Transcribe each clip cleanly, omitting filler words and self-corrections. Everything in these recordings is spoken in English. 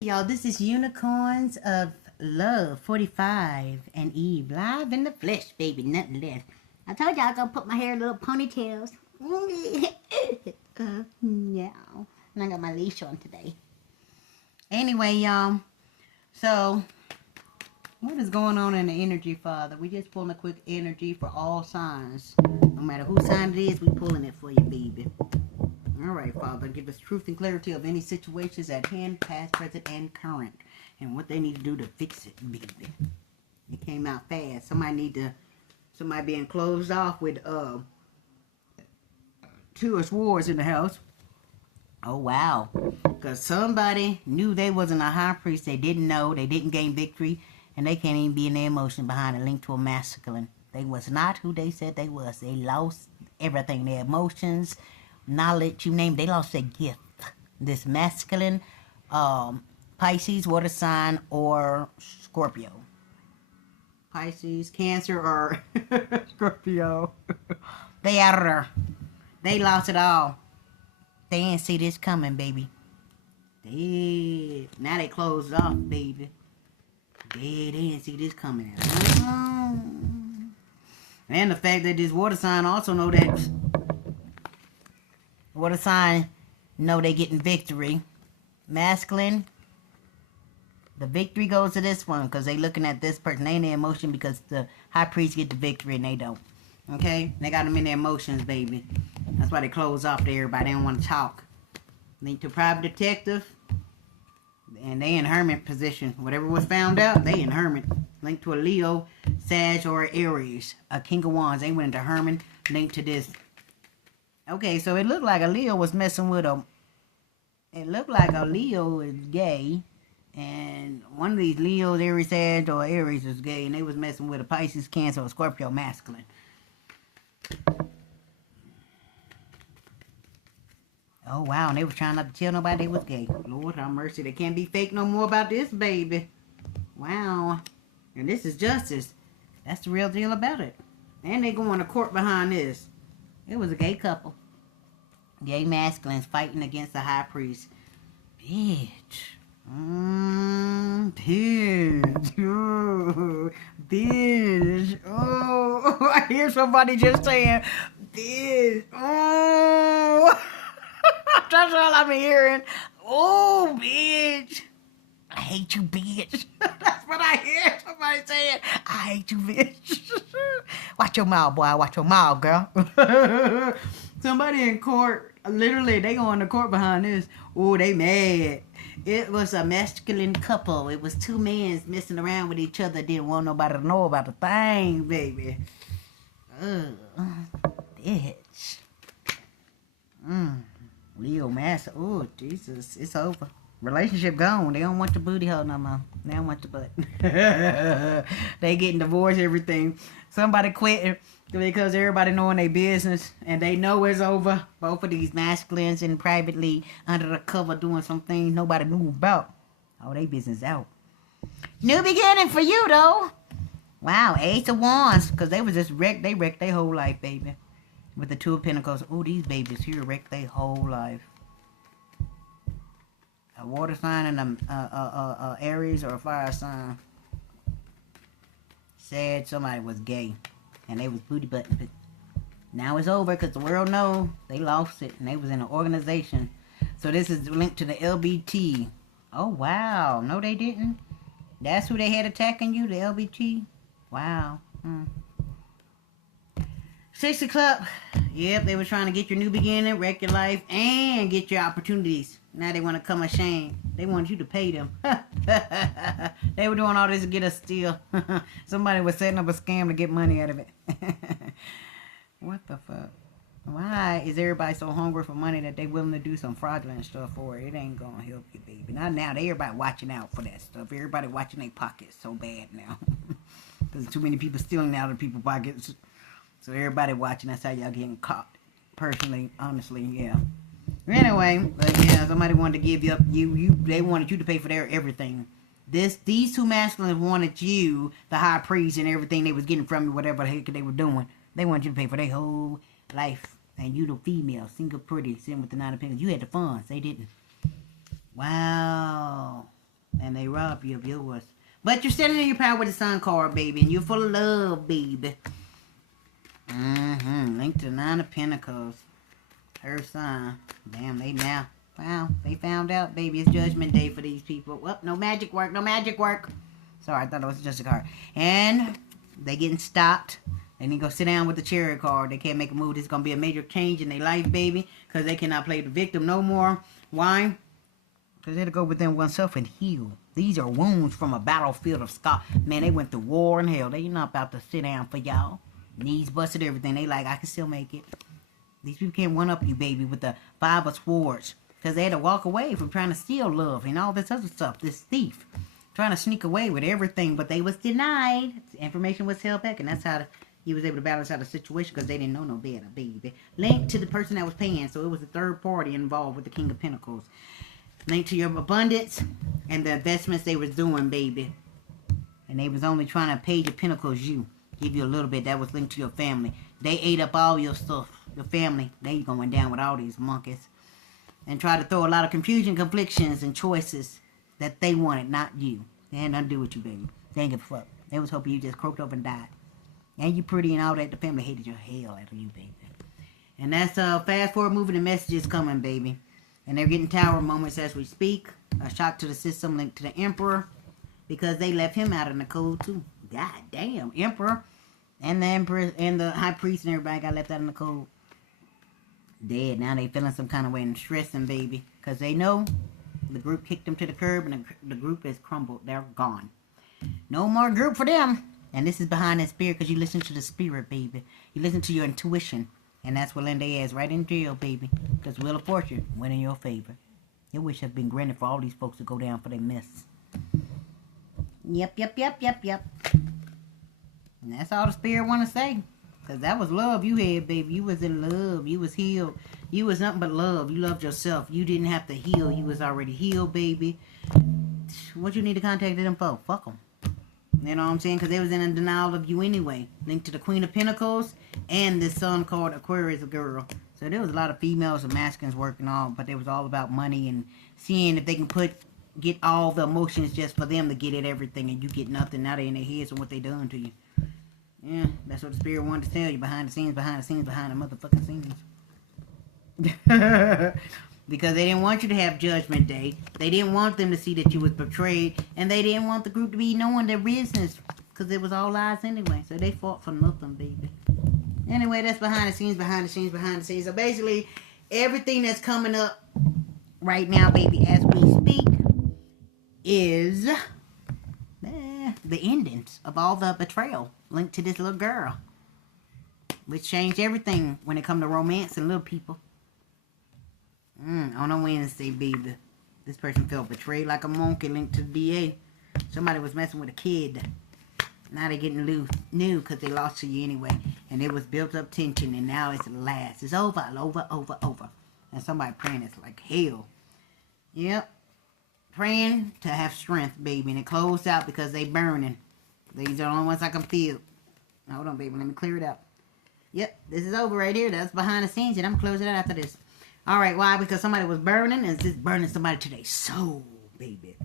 Y'all, this is Unicorns of Love 45 and Eve live in the flesh, baby, nothing less. I told y'all I gonna put my hair in little ponytails. Yeah. And I got my leash on today. Anyway, y'all, so what is going on in the energy, Father? We just pulling a quick energy for all signs. No matter whose sign it is, we pulling it for you, baby. All right, Father, give us truth and clarity of any situations at hand, past, present, and current, and what they need to do to fix it, baby. It came out fast. Somebody being closed off with two of swords in the house. Oh wow, because somebody knew they wasn't a high priest. They didn't know. They didn't gain victory, and they can't even be in their emotion behind a link to a masculine. They was not who they said they was. They lost everything. Their emotions, knowledge, you name it, they lost their gift. This masculine, Pisces, water sign, or Scorpio. Pisces, Cancer, or Scorpio. They out of there. They lost it all. They didn't see this coming, baby. Now they closed off, baby. They didn't see this coming. And the fact that this water sign also know that water sign know they getting victory. Masculine, the victory goes to this one because they looking at this person. They in their emotion because the high priest get the victory and they don't. Okay? They got them in their emotions, baby. That's why they close off to everybody. They don't want to talk. Link to private detective. And they in hermit position. Whatever was found out, they in hermit. Link to a Leo, Sag, or Aries. A King of Wands. They went into hermit. Linked to this. Okay, so it looked like a Leo was messing with a... It looked like a Leo is gay. And one of these Leos, Aries, Sag, or Aries is gay. And they was messing with a Pisces, Cancer, or Scorpio masculine. Oh, wow, and they was trying not to tell nobody they was gay. Lord have mercy, they can't be fake no more about this, baby. Wow. And this is justice. That's the real deal about it. And they going to court behind this. It was a gay couple. Gay masculines fighting against the high priest. Bitch. Bitch. Oh, bitch. Oh, I hear somebody just saying, bitch. Oh. That's all I'm hearing. Oh, bitch. I hate you, bitch. That's what I hear somebody saying. I hate you, bitch. Watch your mouth, boy. Watch your mouth, girl. Somebody in court, literally, they going to court behind this. Oh, they mad. It was a masculine couple. It was two men messing around with each other. Didn't want nobody to know about the thing, baby. Bitch. Leo Master. Oh, Jesus. It's over. Relationship gone. They don't want the booty hole no more. They don't want the butt. They getting divorced, everything. Somebody quitting because everybody knowing their business and they know it's over. Both of these masculines and privately under the cover doing some things nobody knew about. Oh, they business out. New beginning for you, though. Wow, Ace of Wands. Because they was just wrecked. They wrecked their whole life, baby. With the Two of Pentacles. Oh, these babies here wrecked their whole life. A water sign and a Aries or a fire sign. Said somebody was gay. And they was booty button. But now it's over because the world knows they lost it. And they was in an organization. So this is linked to the LBT. Oh, wow. No, they didn't. That's who they had attacking you, the LBT? Wow. 6 o'clock. Yep, they were trying to get your new beginning, wreck your life, and get your opportunities. Now they want to come ashamed. They want you to pay them. They were doing all this to get us steal. Somebody was setting up a scam to get money out of it. What the fuck? Why is everybody so hungry for money that they willing to do some fraudulent stuff for it? It ain't gonna help you, baby. Not now. Everybody watching out for that stuff. Everybody watching their pockets so bad now. There's too many people stealing out of people's pockets. So everybody watching, that's how y'all getting caught. Personally, honestly, yeah. Anyway, but yeah, somebody wanted to give you up. They wanted you to pay for their everything. These two masculines wanted you, the high priest, and everything they was getting from you, whatever the heck they were doing. They wanted you to pay for their whole life. And you the female, single pretty, sitting with the 9 of Pentacles. You had the funds. They didn't. Wow. they rob you of yours. But you're standing in your power with the Sun card, baby, and you're full of love, baby. Link to the 9 of Pentacles. Her sign. Damn, they now. Wow, they found out, baby. It's Judgment Day for these people. Well, no magic work, no magic work. Sorry, I thought it was just a card. And they getting stopped. They need to go sit down with the Chariot card. They can't make a move. This is going to be a major change in their life, baby. Because they cannot play the victim no more. Why? Because they had to go within oneself and heal. These are wounds from a battlefield of scar. Man, they went through war and hell. They not about to sit down for y'all. Knees busted, everything. They like, I can still make it. These people can't one-up you, baby, with the 5 of Swords. Because they had to walk away from trying to steal love and all this other stuff. This thief. Trying to sneak away with everything, but they was denied. Information was held back, and that's how he was able to balance out the situation because they didn't know no better, baby. Linked to the person that was paying, so it was a third party involved with the King of Pentacles. Linked to your abundance and the investments they was doing, baby. And they was only trying to pay your Pentacles you. Give you a little bit. That was linked to your family. They ate up all your stuff. Your family, they going down with all these monkeys. And try to throw a lot of confusion, conflictions, and choices that they wanted, not you. They had nothing to do with you, baby. They ain't give a fuck. They was hoping you just croaked over and died. And you pretty and all that. The family hated your hell out of you, baby. And that's fast forward moving. The messages coming, baby. And they're getting tower moments as we speak. A shock to the system linked to the Emperor. Because they left him out in the cold, too. God damn. Emperor. And the Empress and the High Priest and everybody got left out in the cold. Dead. Now they feeling some kind of way and stressing, baby. Because they know the group kicked them to the curb and the group has crumbled. They're gone. No more group for them. And this is behind that spirit because you listen to the spirit, baby. You listen to your intuition. And that's what Linda is right in jail, baby. Because Wheel of Fortune went in your favor. Your wish has been granted for all these folks to go down for their mess. Yep. And that's all the spirit want to say. Because that was love you had, baby. You was in love. You was healed. You was nothing but love. You loved yourself. You didn't have to heal. You was already healed, baby. What you need to contact them for? Fuck them. You know what I'm saying? Because they was in a denial of you anyway. Linked to the Queen of Pentacles and this Sun called Aquarius girl. So there was a lot of females and masculines working on, but it was all about money and seeing if they can get all the emotions just for them to get at everything and you get nothing. Now they in their heads and what they done to you. Yeah, that's what the spirit wanted to tell you. Behind the scenes, behind the motherfucking scenes. Because they didn't want you to have Judgment Day. They didn't want them to see that you was betrayed. And they didn't want the group to be knowing their business. Because it was all lies anyway. So they fought for nothing, baby. Anyway, that's behind the scenes. So basically, everything that's coming up right now, baby, as we speak, is the endings of all the betrayal linked to this little girl. Which changed everything when it come to romance and little people. On a Wednesday, baby. This person felt betrayed like a monkey linked to the DA. Somebody was messing with a kid. Now they're getting new because they lost to you anyway. And it was built up tension and now it's last. It's over. And somebody praying it's like hell. Yep. Praying to have strength, baby. And it closed out because they burning. These are the only ones I can feel. Hold on, baby. Let me clear it out. Yep. This is over right here. That's behind the scenes. And I'm closing it out after this. Alright, why? Because somebody was burning, and it's just burning somebody to their soul, baby.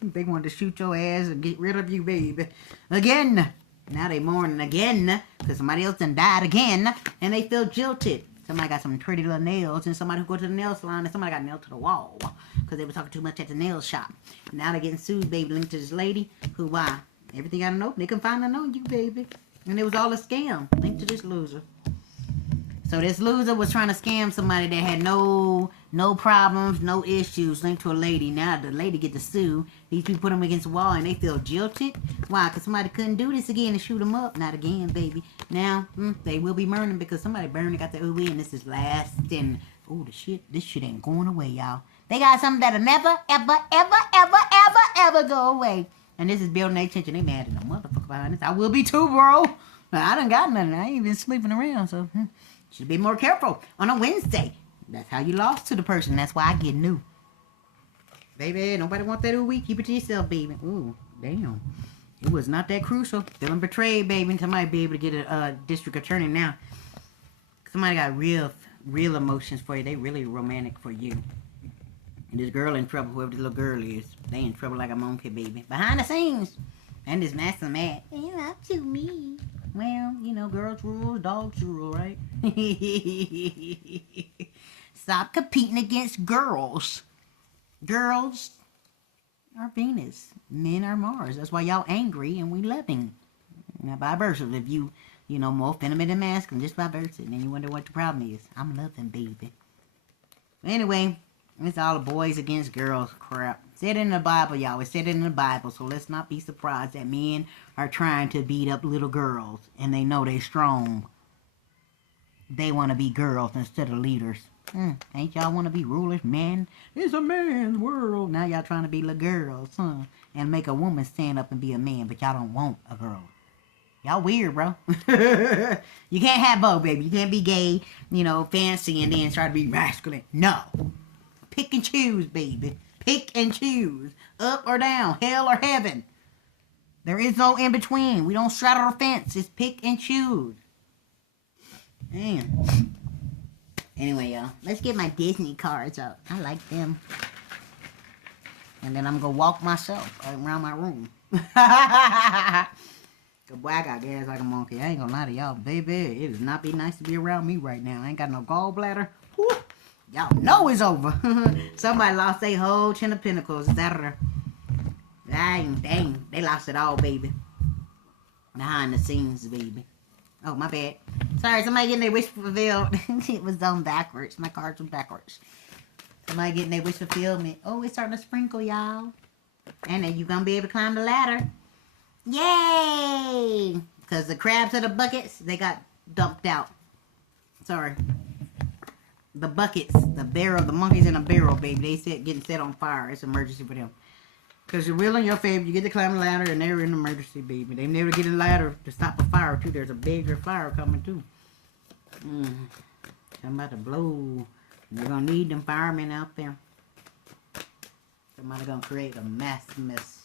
They wanted to shoot your ass and get rid of you, baby. Again. Now they mourning again, because somebody else done died again, and they feel jilted. Somebody got some pretty little nails, and somebody who go to the nail salon, and somebody got nailed to the wall, because they were talking too much at the nail shop. Now they're getting sued, baby, linked to this lady, who, why? Everything got an open. They can find it on you, baby. And it was all a scam, linked to this loser. So this loser was trying to scam somebody that had no problems, no issues, linked to a lady. Now the lady get to sue. These people put them against the wall and they feel jilted. Why? Because somebody couldn't do this again and shoot them up. Not again, baby. Now, they will be burning because somebody burned and got the ooh and this is lasting. Oh, this shit ain't going away, y'all. They got something that'll never, ever go away. And this is building their tension. They mad at the motherfucker behind this. I will be too, bro. I done got nothing. I ain't even sleeping around, so... Should be more careful on a Wednesday. That's how you lost to the person. That's why I get new. Baby, nobody want that ooh-wee. Keep it to yourself, baby. Ooh, damn. It was not that crucial. Feeling betrayed, baby. Somebody be able to get a district attorney now. Somebody got real emotions for you. They really romantic for you. And this girl in trouble, whoever this little girl is. They in trouble like a monkey, baby. Behind the scenes. And this master mad. You're not too mean. Well, you know, girls rule, dogs rule, right? Stop competing against girls. Girls are Venus. Men are Mars. That's why y'all angry and we loving. Now, by versa, if you know, more feminine than masculine, just by versa, then you wonder what the problem is. I'm loving, baby. Anyway, it's all the boys against girls crap. Said it in the Bible, y'all. It said it in the Bible, so let's not be surprised that men are trying to beat up little girls, and they know they're strong. They want to be girls instead of leaders. Ain't y'all want to be rulers, man? It's a man's world. Now y'all trying to be little girls, huh? And make a woman stand up and be a man, but y'all don't want a girl. Y'all weird, bro. You can't have both, baby. You can't be gay, you know, fancy, and then try to be masculine. No. Pick and choose, baby. Pick and choose. Up or down. Hell or heaven. There is no in between. We don't straddle the fence. It's pick and choose. Man. Anyway, y'all. Let's get my Disney cards out. I like them. And then I'm going to walk myself around my room. Boy, I got gas like a monkey. I ain't gonna lie to y'all, baby. It does not be nice to be around me right now. I ain't got no gallbladder. Y'all know it's over. Somebody lost their whole 10 of pentacles. Dang, they lost it all, baby. Behind the scenes, baby. Oh, my bad. Sorry, somebody getting their wish fulfilled. It was done backwards. My cards were backwards. Somebody getting their wish fulfillment. Oh, it's starting to sprinkle, y'all. And then you're gonna be able to climb the ladder. Yay! Because the crabs of the buckets, they got dumped out. Sorry. The buckets, the barrel, the monkeys in a barrel, baby. They said getting set on fire. It's an emergency for them. Because you're real in your favor. You get to climb the ladder and they're in an emergency, baby. They never get a ladder to stop a fire, too. There's a bigger fire coming, too. I'm about to blow. They're going to need them firemen out there. Somebody's going to create a mass mess.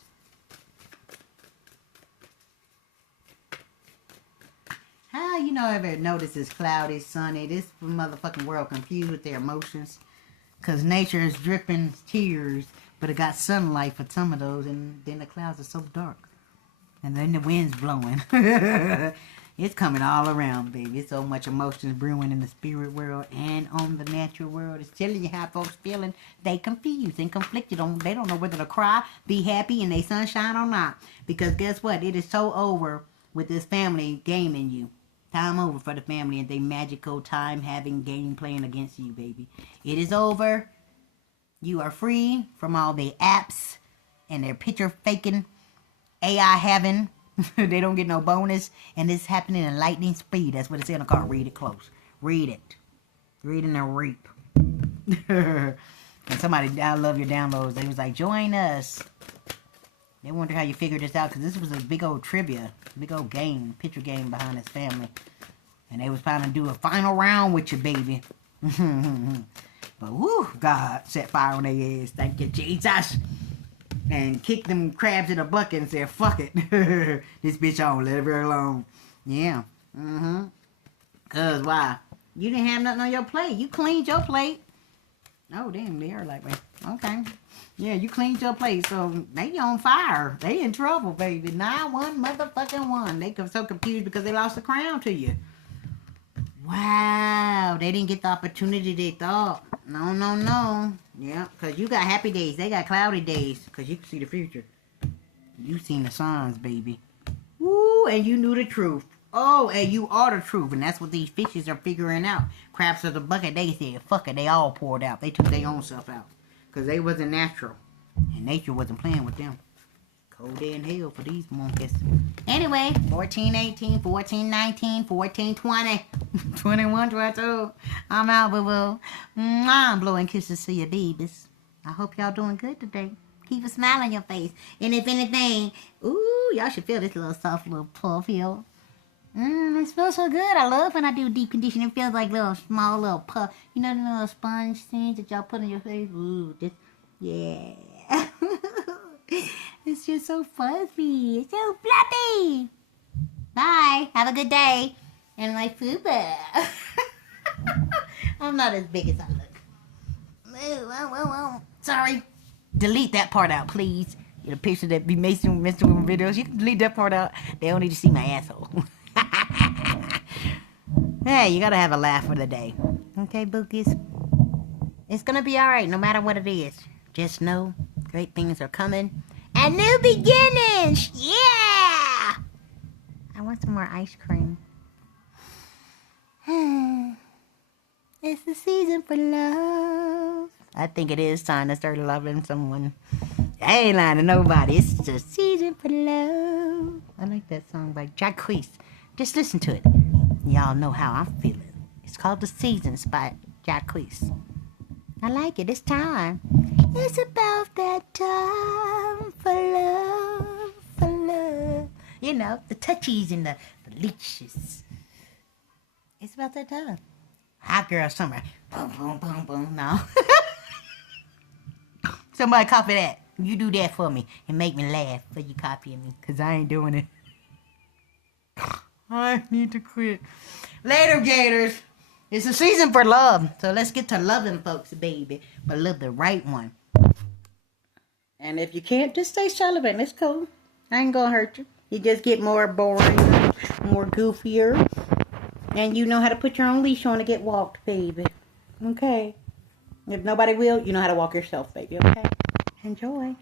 How you know ever notice it's cloudy, sunny? This motherfucking world confused with their emotions. Because nature is dripping tears, but it got sunlight for some of those, and then the clouds are so dark. And then the wind's blowing. It's coming all around, baby. It's so much emotions brewing in the spirit world and on the natural world. It's telling you how folks feeling. They confused and conflicted. They don't know whether to cry, be happy, and they sunshine or not. Because guess what? It is so over with this family gaming you. Time over for the family and they magical time having game playing against you, baby. It is over. You are free from all the apps and their picture faking, AI having. They don't get no bonus. And it's happening in lightning speed. That's what it said in the card. Read it close. Read it. Read and then reap. And somebody, I love your downloads. They was like, join us. They wonder how you figured this out, because this was a big old trivia, big old game, picture game behind his family. And they was trying to do a final round with you, baby. But whoo, God set fire on their ass. Thank you, Jesus. And kicked them crabs in a bucket and said, fuck it. This bitch on, let her alone. Yeah. Cause why? You didn't have nothing on your plate. You cleaned your plate. Oh, damn, they are like that. Okay. Yeah, you cleaned your plate, so they on fire. They in trouble, baby. 9-1 motherfucking 1. They so confused because they lost the crown to you. Wow, they didn't get the opportunity they thought. No. Yeah, because you got happy days. They got cloudy days because you can see the future. You seen the signs, baby. Woo, and you knew the truth. Oh, and you are the truth, and that's what these fishes are figuring out. Crabs of the bucket, they said, fuck it, they all poured out. They took their own stuff out. Because they wasn't natural. And nature wasn't playing with them. Cold day in hell for these monkeys. Anyway, 14-18, 14-19, 14-20, 21-22. I'm out, boo-boo. I'm blowing kisses to your babies. I hope y'all doing good today. Keep a smile on your face. And if anything, ooh, y'all should feel this little soft little puff here. It smells so good. I love when I do deep conditioning. It feels like little small little puff. You know the little sponge things that y'all put on your face? Ooh, just, yeah. It's just so fuzzy. It's so fluffy. Bye. Have a good day. And my fupa. I'm not as big as I look. Sorry. Delete that part out, please. Get a picture that be messing with videos. You can delete that part out. They don't need to see my asshole. Hey, you gotta have a laugh for the day. Okay, Bookies? It's gonna be alright no matter what it is. Just know great things are coming. And new beginnings! Yeah! I want some more ice cream. It's the season for love. I think it is time to start loving someone. I ain't lying to nobody. It's the season for love. I like that song by Jacquees. Just listen to it. Y'all know how I'm feeling. It's called The Seasons by Jacquees. I like it. It's time. It's about that time for love, for love. You know, the touchies and the leeches. It's about that time. Hot girl summer. Boom, boom, boom, boom. No. Somebody copy that. You do that for me and make me laugh before you copy me. Because I ain't doing it. I need to quit. Later, Gators. It's a season for love. So let's get to loving folks, baby. But love the right one. And if you can't, just stay celibate. It's cool. I ain't gonna hurt you. You just get more boring, more goofier. And you know how to put your own leash on to get walked, baby. Okay. If nobody will, you know how to walk yourself, baby. Okay? Enjoy.